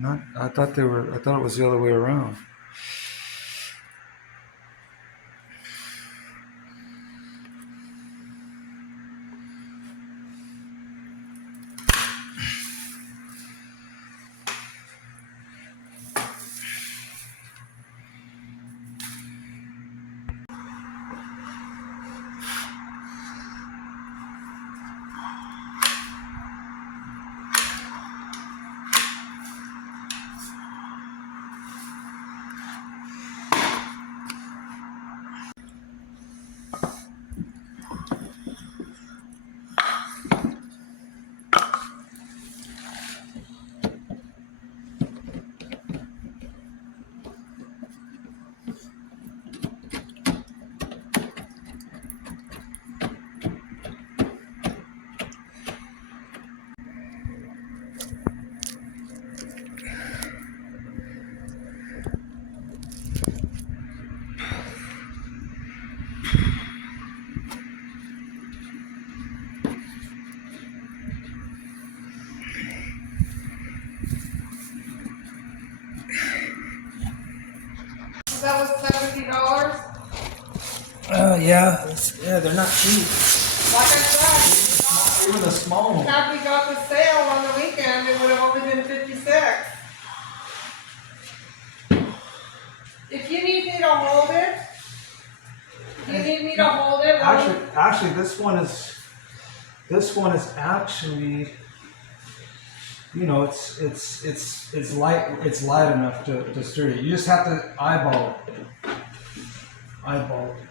Not. I thought they were. I thought it was the other way around. That was $70. Yeah. Yeah, they're not cheap. Like I said, Even the small one. had we got the sale on the weekend, it would have only been 56. If you need me to hold it, Actually, this one is. This one is actually. You know, it's light. It's light enough to stir it. You just have to eyeball it. Eyeball it.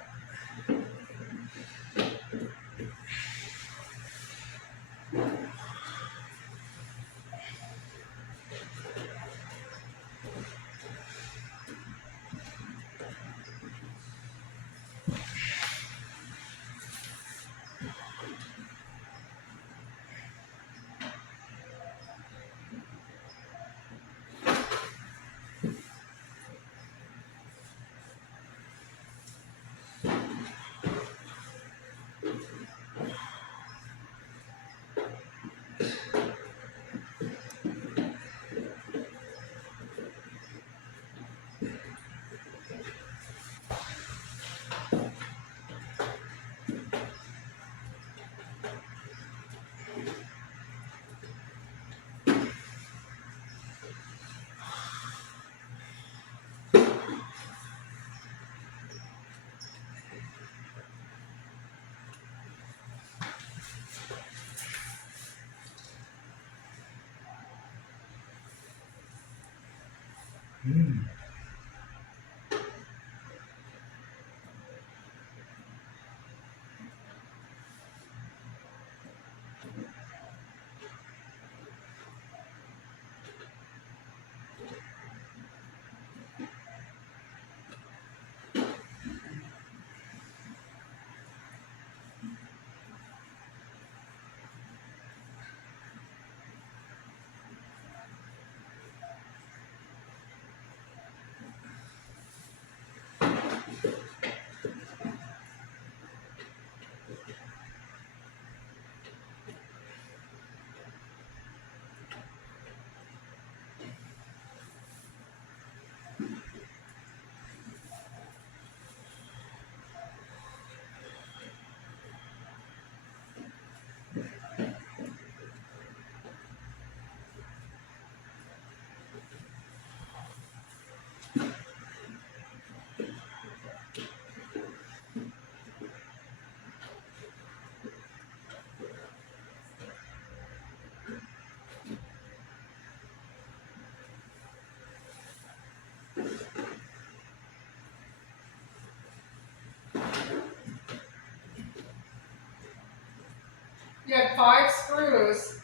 you had 5 screws,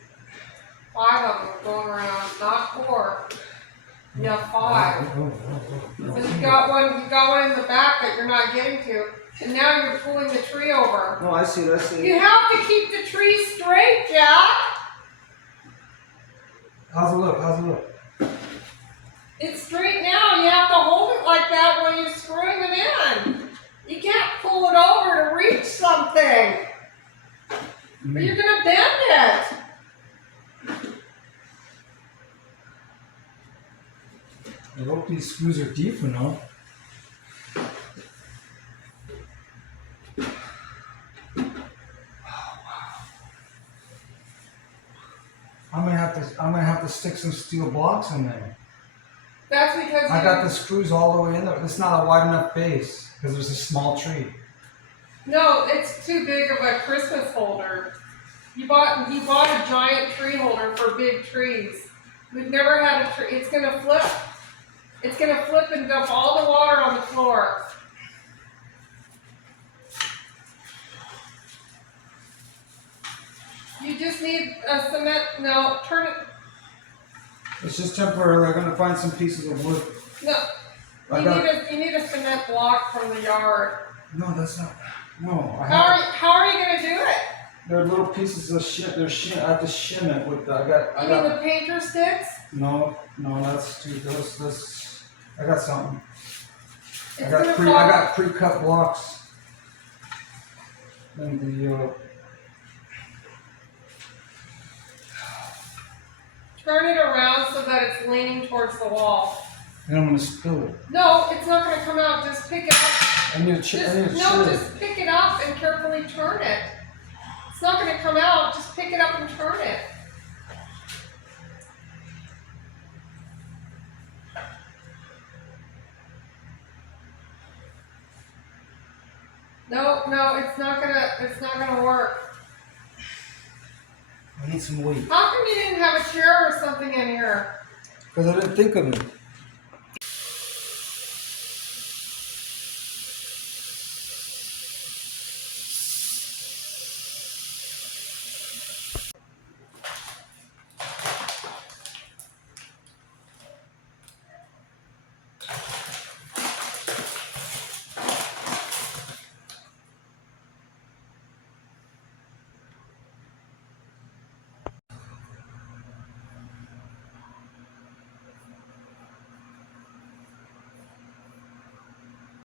5 of them going around, not 4. You have 5. So you got one in the back that you're not getting to, and now you're pulling the tree over. No, I see it. I see it. You have to keep the tree straight, Jack. How's it look? How's it look? It's straight now. You have to hold it like that when you're screwing it in. You can't pull it over to reach something. Or you're gonna bend it. I hope these screws are deep enough. I'm gonna have to stick some steel blocks in there. That's because I got the screws all the way in there. It's not a wide enough base because there's a small tree. No, it's too big of a Christmas holder. You bought a giant tree holder for big trees. We've never had a tree. It's gonna flip. It's gonna flip and dump all the water on the floor. You just need a cement. No, turn it. It's just temporary. I'm gonna find some pieces of wood. No, you need a cement block from the yard. No, that's not. No, How are you gonna do it? They're little pieces of shit. I have to shim it with the. You mean the painter sticks? No, that's too. This. I got something. It's I gonna fall. got pre-cut blocks. And the. Turn it around so that it's leaning towards the wall. And I'm gonna spill it. No, it's not gonna come out. Just pick it up. I need to Just pick it up and carefully turn it. It's not gonna come out. Just pick it up and turn it. No, it's not gonna work. I need some weight. How come you didn't have a chair or something in here? Because I didn't think of it.